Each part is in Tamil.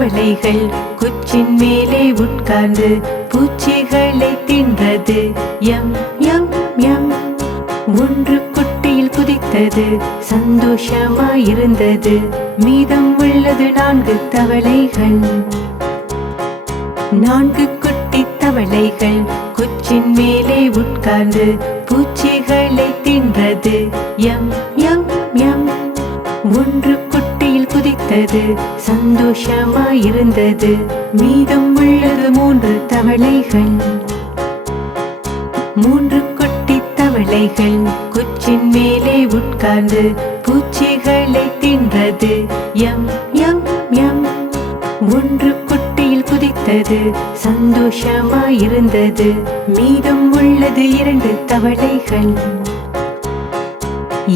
தவளைகள் குச்சின் மேலே உட்கார்ந்து பூச்சிகளை தின்றது. M M M. ஒன்று குட்டையில் குதித்தது, சந்தோஷமாயிருந்தது. மீதம் உள்ளது 4 தவளைகள். 4 குட்டி தவளைகள் குச்சின் மேலே உட்கார்ந்து பூச்சிகளை தின்றது. M M M. ஒன்று குட்டையில் குதித்தது, சந்தோஷமாயிருந்தது. மீதம் உள்ளது 3 தவளைகள். 3 குட்டி தவளைகள் குச்சின் மேலே உட்கார்ந்து பூச்சிகளை தின்றது. M M M. ஒன்று குட்டையில் குதித்தது, சந்தோஷமாயிருந்தது. மீதம் உள்ளது 2 தவளைகள்.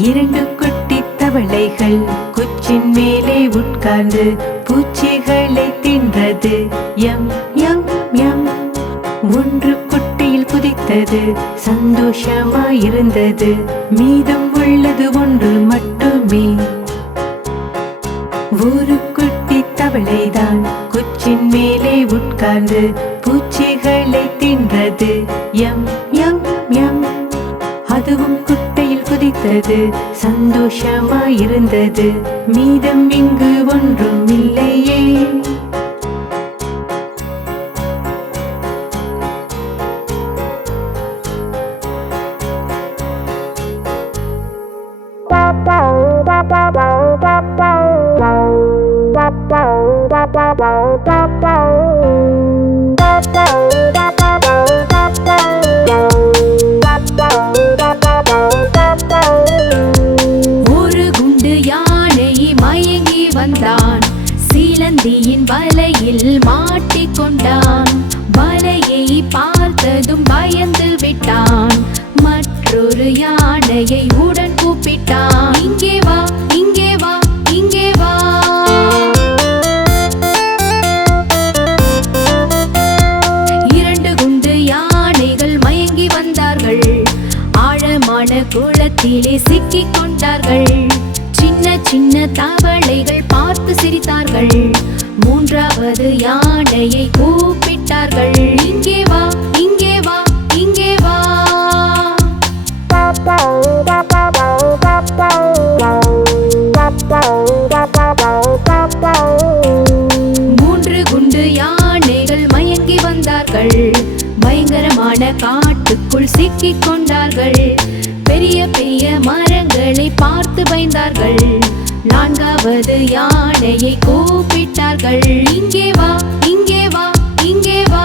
2 குட்டி தவளைகள் குச்சின் மேலே உட்கார்ந்து பூச்சிகளை தின்றது. M M M. ஒன்று குட்டையில் குதித்தது, சந்தோஷமாயிருந்தது. மீதம் உள்ளது 1 மட்டுமே. ஒரு குட்டி தவளைதான் குச்சின் மேலே உட்கார்ந்து பூச்சிகளை தின்றது. M M M. அதுவும் குட்டையில் குதித்தது, சந்தோஷமாயிருந்தது. மீதம் இங்கு ஒன்றும் இல்லையே. ஒரு குண்டு யானை மயங்கி வந்தான், சீலந்தியின் வலையில் மாட்டிக்கொண்டான். வலையை பார்த்ததும் பயந்து விட்டான், மற்றொரு யானையை உடன் கூப்பிட்டான். இங்கே வா, இங்கே வா, இங்கே வா. குளத்திலே சிக்கிக் கொண்டார்கள். சின்ன சின்ன தவளைகள் பார்த்து சிரித்தார்கள். 3வது யானையை கூப்பிட்டார்கள். இங்கே வா, இங்கே வா, இங்கே வா. 3 குண்டு யானைகள் மயங்கி வந்தார்கள். பயங்கரமான காட்டுக்குள் சிக்கிக் கொண்டார்கள். பெரிய பெரிய மரங்களை பார்த்து பயந்தார்கள். 4வது யானையை கூப்பிட்டார்கள். இங்கே வா, இங்கே வா, இங்கே வா.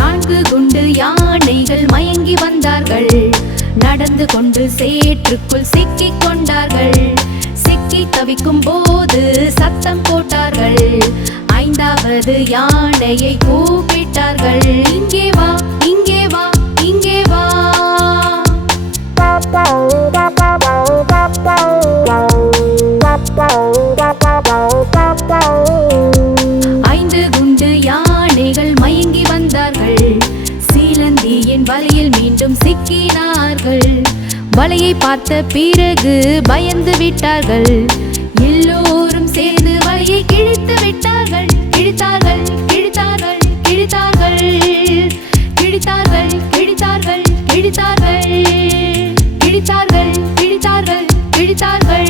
4 குண்டு யானைகள் மயங்கி வந்தார்கள். நடந்து கொண்டு சேற்றுக்குள் சிக்கிக் கொண்டார்கள். சிக்கி தவிக்கும் போது சத்தம் போட்டார்கள். 5வது யானையை கூப்பிட்டார்கள். இங்கே வா, இங்கே வா, இங்கே வா. 5 குண்டு யானைகள் மயங்கி வந்தார்கள். சீலந்தியின் வலையில் மீண்டும் சிக்கினார்கள். வலையை பார்த்த பிறகு பயந்து விட்டார்கள். எல்லோரும் சேர்ந்து வலையை கிழித்து விட்டார்கள். கிழித்தார்கள், கிழித்தார்கள், கிழித்தார்கள், கிழித்தார்கள், கிழித்தார்கள், கிழித்தார்கள், கிழித்தார்கள், கிழித்தார்கள், கிழித்தார்கள்.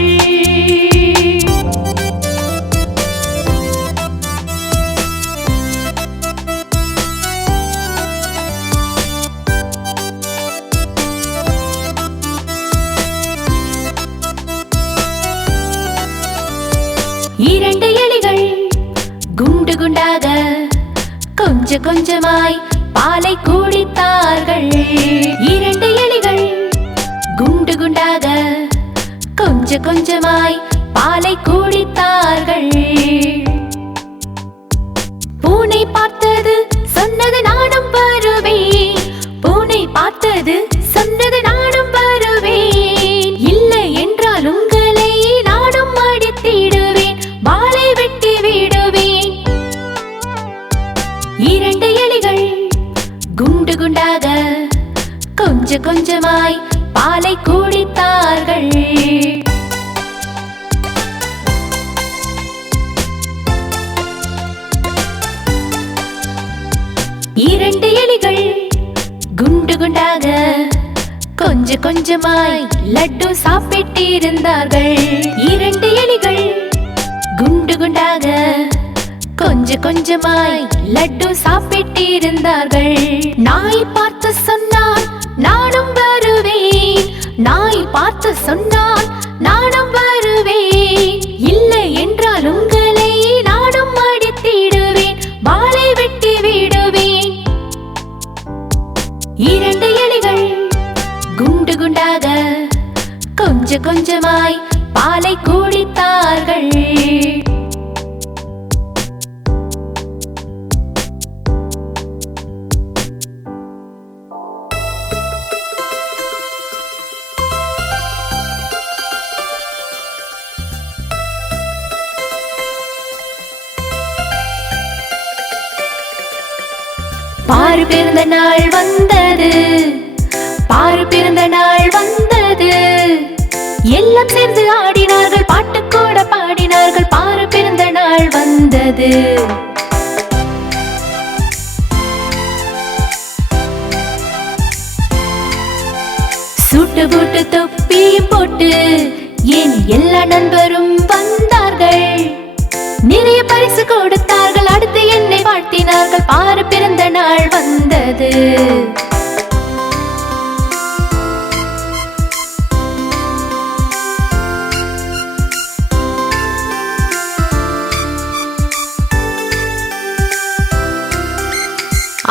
இரண்டு எலிகள் குண்டு குண்டாக கொஞ்சம் கொஞ்சமாய் பாலை குடித்தார்கள். 2 எலிகள் குண்டு குண்டாக கொஞ்சம் கொஞ்சமாய் பாலை குடித்தார்கள். பூனை பார்த்தது சொன்னது நானும் வருவேன். பூனை பார்த்தது சொன்னது நானும் வருவேன். இல்லை என்றால் உங்களை நானும் அடித்திடுவேன், வாளை வெட்டி விடுவேன். 2 எலிகள் குண்டு குண்டாக கொஞ்சம் கொஞ்சமாய் பாலை குடித்தார்கள். குண்டாக கொஞ்சம் கொஞ்சமாய் லட்டு சாப்பிட்டிருந்தார்கள். 2 எலிகள் குண்டு குண்டாக கொஞ்சம் கொஞ்சமாய் லட்டு சாப்பிட்டிருந்தார்கள். நாய் பார்த்து சொன்னான் நானும் வருவேன், நாய் பார்த்து சொன்னான் நானும் வருவேன், இல்லை என்றால் உங்களை நானும் அடித்திடுவேன், வாளை வெட்டி விடுவேன். 2 எலிகள் குண்டு குண்டாக கொஞ்சம் கொஞ்சமாய் பாலை குடித்தார்கள். பாரு பிறந்த நாள் வந்தது, பாரு பிறந்த நாள் வந்தது, எல்லாம் சேர்ந்து ஆடினார்கள், பாட்டு கூட பாடினார்கள். பாரு பிறந்த நாள் வந்தது. சூட்டு பூட்டு தொப்பியும் போட்டு என் எல்லா நண்பரும் வந்தார்கள். நிறைய பரிசு கொடுத்தார்கள், அடுத்து என்னை வாழ்த்தினார்கள். பாரு பிறந்த நாள் வந்தது.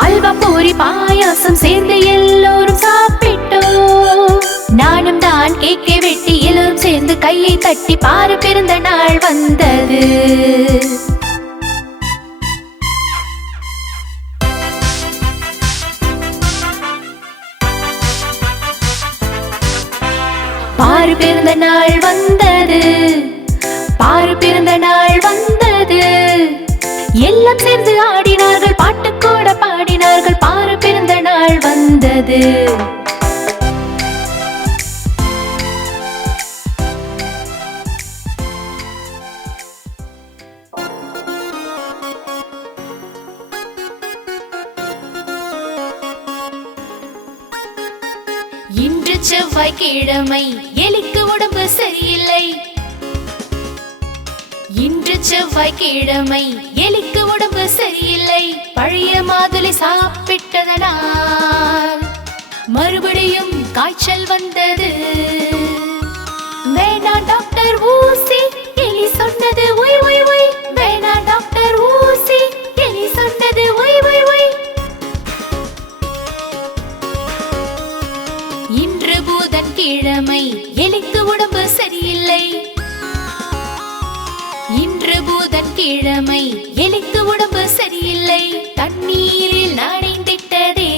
அல்வா பூரி பாயாசம் சேர்ந்து எல்லோரும் சாப்பிட்டோம். நானும் தான் கேக்கை வெட்டி எல்லோரும் சேர்ந்து கையை தட்டி பாரு பிறந்த நாள் வந்தது. பாரு பிறந்த நாள் வந்தது, பாரு பிறந்த நாள் வந்தது, எல்லாம் சேர்ந்து ஆடினார்கள், பாட்டு கூட பாடினார்கள். பாரு பிறந்த நாள் வந்தது. இன்று செவ்வாய்க்கிழமை, எலிக்கு உடம்பு சரியில்லை. இன்று செவ்வாய்க்கிழமை, எலிக்கு உடம்பு சரியில்லை. பழைய மாதுளை சாப்பிட்டதனால் மறுபடியும் காய்ச்சல் வந்தது. வேணா டாக்டர் ஊசி, எலி சொன்னது ஒய் ஒய் ஒய். வேணா டாக்டர் ஊசி, எலி சொன்னது ஒய் ஒய் ஒய். இன்று புதன்கிழமை, எலிக்கு உடம்பு சரியில்லை. இன்று புதன்கிழமை, எலிக்கு உடம்பு சரியில்லை. தண்ணீரில் நனைந்திட்டதே,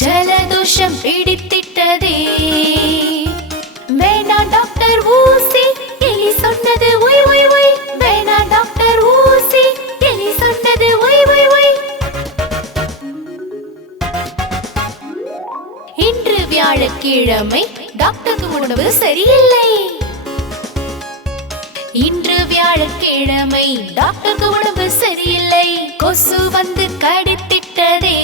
ஜலதோஷம் பிடித்திட்டதே. வேணா டாக்டர் ஊசி, எலி சொன்னது ஒய் ஒய் ஒய். வேணா டாக்டர் ஊசி, எலி சொன்னது ஒய் ஒய் ஒய். இன்று வியாழக்கிழமை, டாக்டருக்கு உடம்பு சரியில்லை. இன்று வியாழக்கிழமை, டாக்டருக்கு உடம்பு சரியில்லை. கொசு வந்து கடித்திட்டதே,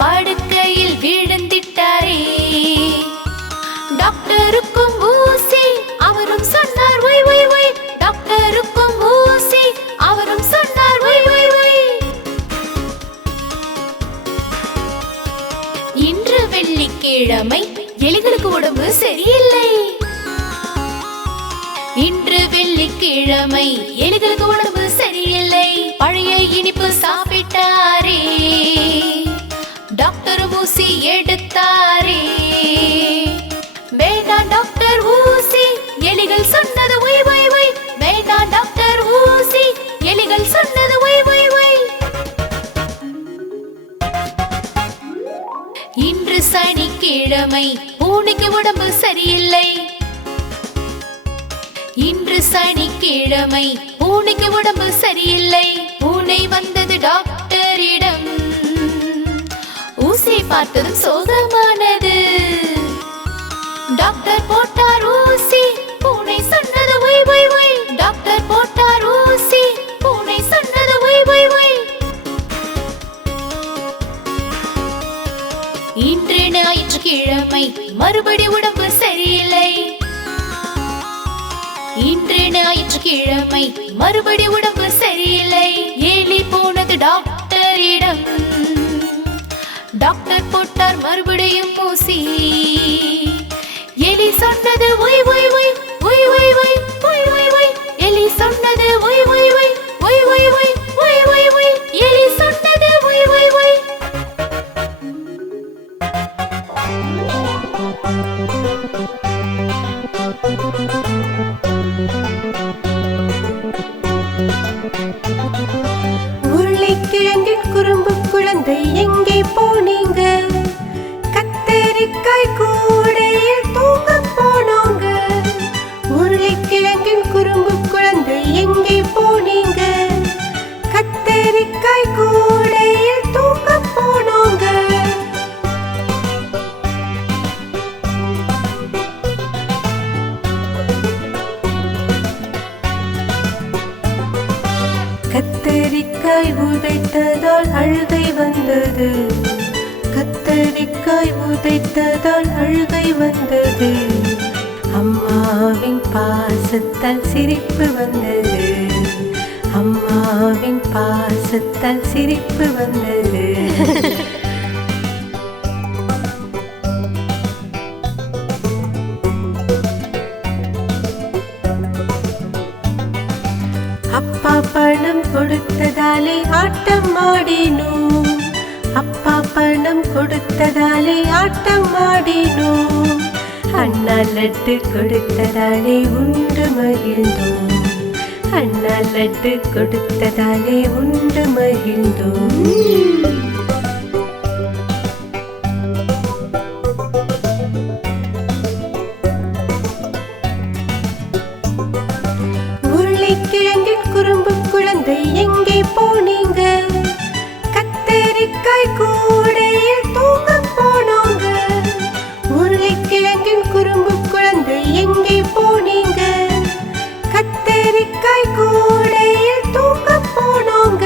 படுக்கையில் விழுந்திட்டாரே. டாக்டருக்கும் ஊசி, அவரும் சொன்னார் ஒய் ஒய் ஒய். டாக்டருக்கும் ஊசி, அவரும் சொன்னார் ஒய் ஒய் ஒய். இன்று வெள்ளிக்கிழமை, எலிகளுக்கு உடம்பு சரியில்லை. இன்று வெள்ளிக்கிழமை, எலிகளுக்கு உடம்பு சரியில்லை. பழைய இனிப்பு சாப்பிட்டாரே, டாக்டர் ஊசி எடுத்தாரே. வேணா டாக்டர் ஊசி, எலிகள் சொன்னது ஒய் ஒய் ஒய். வேணா டாக்டர் ஊசி, எலிகள் சொன்னது ஒய் ஒய் ஒய். இன்று சனிக்கிழமை, பூனைக்கு உடம்பு சரியில்லை. இன்று சனிக்கிழமை, பூனைக்கு உடம்பு சரியில்லை. பூனை வந்தது டாக்டரிடம், ஊசி பார்த்ததும் சோகமானது. டாக்டர் போட்டார் ஊசி, பூனை சொன்னது ஒய் ஒய் ஒய். டாக்டர் போட்டார் ஊசி, பூனை சொன்னது ஒய் ஒய் ஒய். மறுபடி உடம்பு சரியில்லை. இன்று ஞாயிற்றுக்கிழமை மறுபடி உடம்பு சரியில்லை. எலி போனது டாக்டரிடம். டாக்டர் போட்டார் மறுபடியும் ஊசி. எலி சொன்னது ஒய் ஒய் ஒய் ஒய் ஒய் ஒய் ஒய் ஒய் ஒய். எலி சொன்னது ஒய் ஒய் ஒய் ஒய் ஒய் ஒய் ஒய் ஒய் ஒய். எலி சொன்னது ஒய் ஒய் ஒய். உருளைக்கிழங்கின் குறும்பு குழந்தை எங்கே போனீங்க? கத்தரிக்காய் கூடையில் தூங்க போனோங்க. உருளைக்கிழங்கின் குறும்பு குழந்தை எங்கே போனீங்க? கத்தரிக்காய் கூடையில் தூங்க போனோங்க. கத்தரிக்காய் உதைத்ததால் அழுகை வந்தது. கத்தரிக்காய் உதைத்ததால் அழுகை வந்தது. அம்மாவின் பாசத்தால் சிரிப்பு வந்தது. அம்மாவின் பாசத்தால் சிரிப்பு வந்தது. அப்பா பணம் கொடுத்ததாலே ஆட்டம் ஆடினோம். அப்பா பணம் கொடுத்ததாலே ஆட்டம் ஆடினோம். அண்ணா லட்டு கொடுத்ததாலே உண்டு மகிழ்ந்தோம். அண்ணா லட்டு கொடுத்ததாலே உண்டு மகிழ்ந்தோம். உருளைக்கிழங்கின் குறும்பு குழந்தை எங்கே போனீங்க? கத்தரிக்காய் கூடையில் தூங்க போனோங்க. உருளைக்கிழங்கின் குறும்பு குழந்தை எங்கே போனீங்க? கத்தரிக்காய் கூடையில் தூங்க போனோங்க.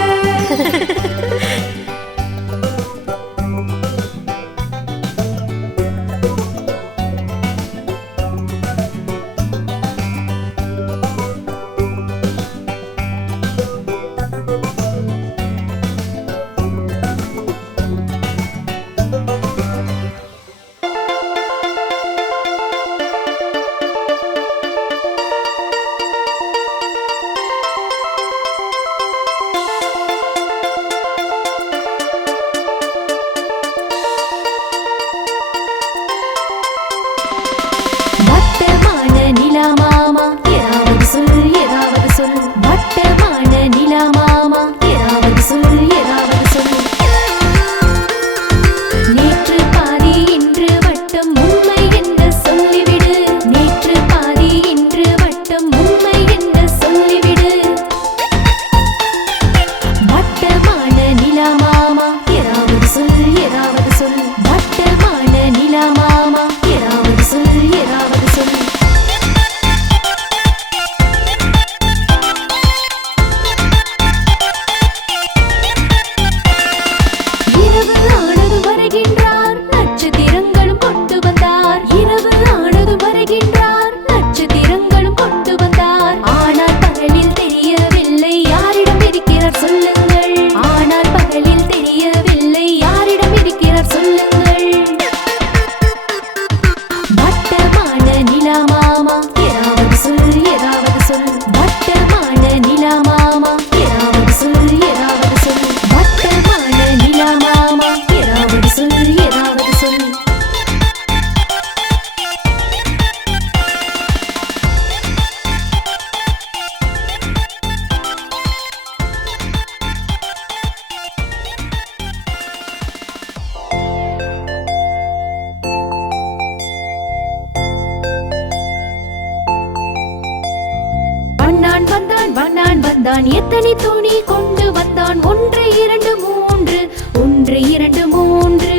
வந்தான் எத்தனை துணி கொண்டு வந்தான் 1 2 3 1 2 3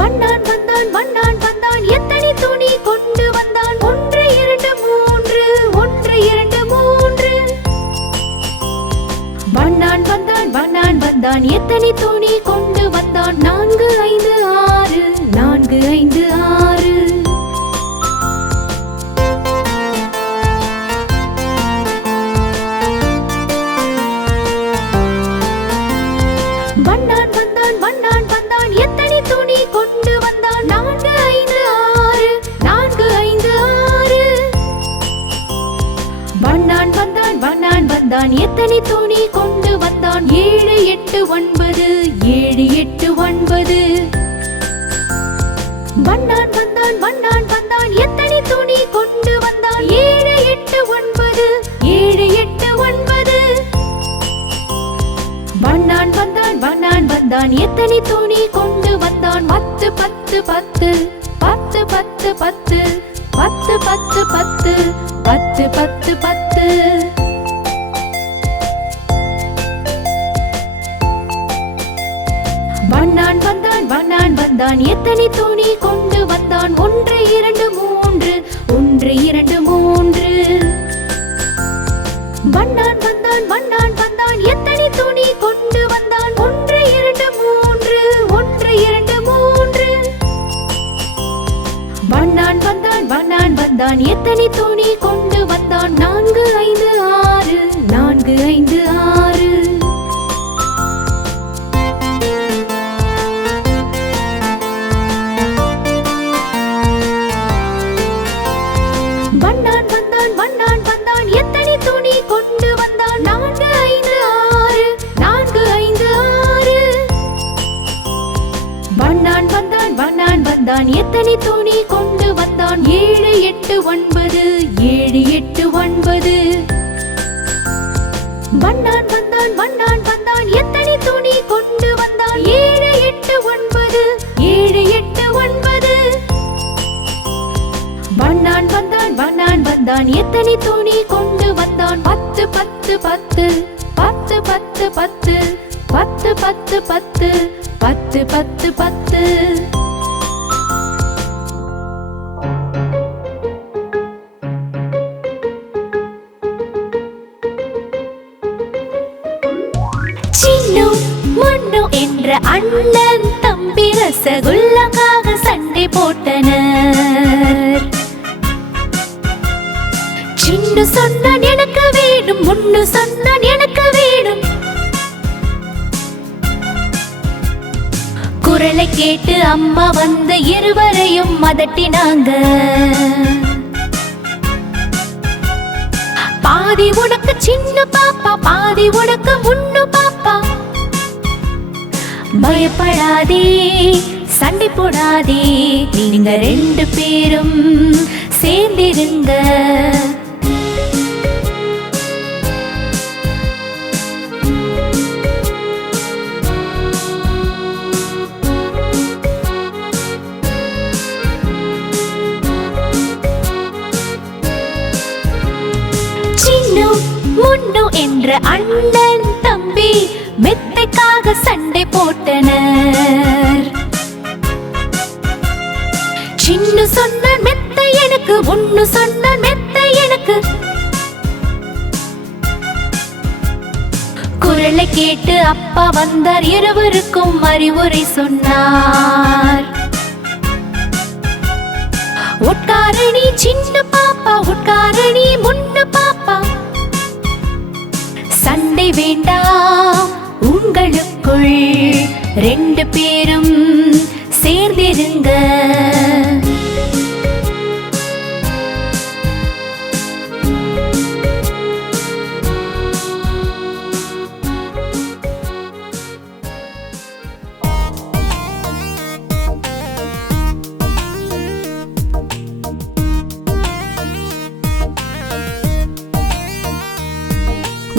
வந்தான் வந்தான் வந்தான் வந்தான் எத்தனை துணி கொண்டு வந்தான் 1 2 3 1 2 3 வந்தான் வந்தான் வந்தான் வந்தான் எத்தனை துணி கொண்டு வந்தான் 4 5 6 4 வந்தான் எத்தனை துணி கொண்டு வந்தான் 7 8 9 7 8 9 வண்ணான் வந்தான் வண்ணான் வந்தான் எத்தனை துணி கொண்டு வந்தான் 7 8 9 7 8 9 வண்ணான் வந்தான் வண்ணான் வந்தான் எத்தனை துணி கொண்டு வந்தான் 10 10 10 10 10 10 10 10 10 10 10 10 வண்ணான் வந்தான் வண்ணான் வந்தான் எத்தனை துணி கொண்டு வந்தான் 1 2 3 1 2 3 வண்ணான் வந்தான் வண்ணான் வந்தான் எத்தனை துணி கொண்டு வந்தான் 1 2 3 1 2 3 வண்ணான் வந்தான் வண்ணான் வந்தான் எத்தனை துணி கொண்டு வந்தான் 4 5 6 4 5 6 வண்ணான் வந்தான் வண்ணான் வந்தான் எத்தனை துணி கொண்டு வந்தான் 4 5 6 4 5 6 வண்ணான் வந்தான் வண்ணான் வந்தான் எத்தனை துணி கொண்டு வந்தான் 7 8 9 7 8 9 வண்ணான் வந்தான் வண்ணான் வந்தான் எத்தனை துணி கொண்டு வந்தான் 7 8 9 7 8 9 வண்ணான் வந்தான் வண்ணான் வந்தான் எத்தனை துணி கொண்டு வந்தான் 10 10 10 10 10 10 10 10 10 10 10 10 சின்னு முன்னு என்ற அண்ணன் தம்பி ரசகுல்லாக்காக சண்டை போட்டனர் சின்னு சொன்னான் எனக்கு வேணும் முன்னு சொன்னான் எனக்கு வேணும் குரலை கேட்டு அம்மா வந்த இருவரையும் மதட்டினாங்க பாதி உனக்கு சின்ன பாப்பா பாதி உனக்கு முன்னு பாப்பா பயப்படாதே சண்டை போடாதே நீங்க 2 பேரும் சேர்ந்திருங்க சின்னு முன்னு என்ற அண்ணன் தம்பி மெத்தைக்காக சண்டை போட்டனர் சின்னு சொன்னான் மெத்தை எனக்கு முன்னு சொன்னான் மெத்தை எனக்கு குரலை கேட்டு அப்பா வந்தார் இருவருக்கும் அறிவுரை சொன்னார் உட்காரணி சின்ன பாப்பா உட்காரணி முன்னு பாப்பா சண்டை வேண்டாம் உங்களுக்குள் 2 பேரும் சேர்ந்திருங்க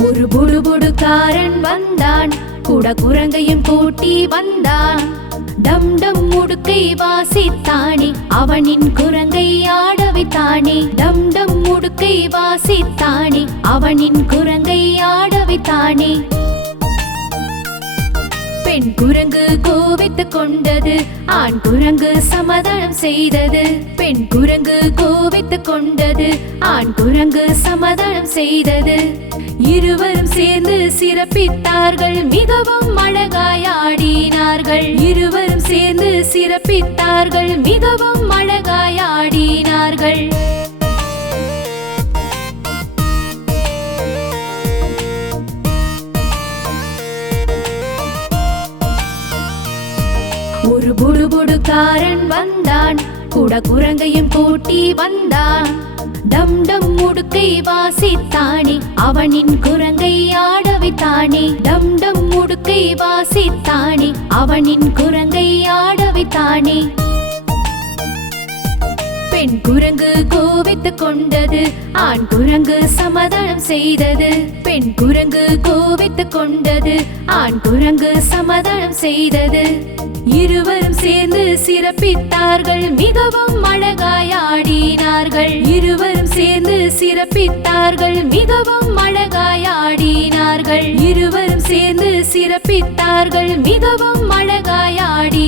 ஒரு புடுபுடுக்காரன் வந்தான் கூட குரங்கையும் கூட்டி வந்தான் டம் டம் முடுக்கை வாசித்தானே அவனின் குரங்கை ஆட வைத்தானே டம் டம் முடுக்கை வாசித்தானே அவனின் குரங்கை ஆட வைத்தானே பெண் குரங்கு கோபித்துக் கொண்டது ஆண் குரங்கு சமாதானம் செய்தது பெண் குரங்கு கோபித்துக் கொண்டது ஆண் குரங்கு சமாதானம் செய்தது இருவரும் சேர்ந்து சிறப்பித்தார்கள் மிகவும் அழகாய் ஆடினார்கள் இருவரும் சேர்ந்து சிறப்பித்தார்கள் மிகவும் அழகாய் ஆடினார்கள் ஒரு புடுபுடுக்காரன் வந்தான் கூட குரங்கையும் கூட்டி வந்தான் டம் டம் முடுக்கை வாசித்தானே அவனின் குரங்கை வைத்தானே டம் டம் முடுக்கை வாசித்தானே அவனின் குரங்கை ஆட வைத்தானே பெண் குரங்கு கோவித்துக் கொண்டது ஆண் குரங்கு சமாதானம் செய்தது பெண் குரங்கு கோவித்துக் கொண்டது ஆண் குரங்கு சமாதானம் செய்தது இருவரும் சேர்ந்து சிறப்பித்தார்கள் மிகவும் அழகாய் ஆடினார்கள் இருவரும் சேர்ந்து சிறப்பித்தார்கள் மிகவும் அழகாய் ஆடினார்கள் இருவரும் சேர்ந்து சிறப்பித்தார்கள் மிகவும் அழகாய் ஆடி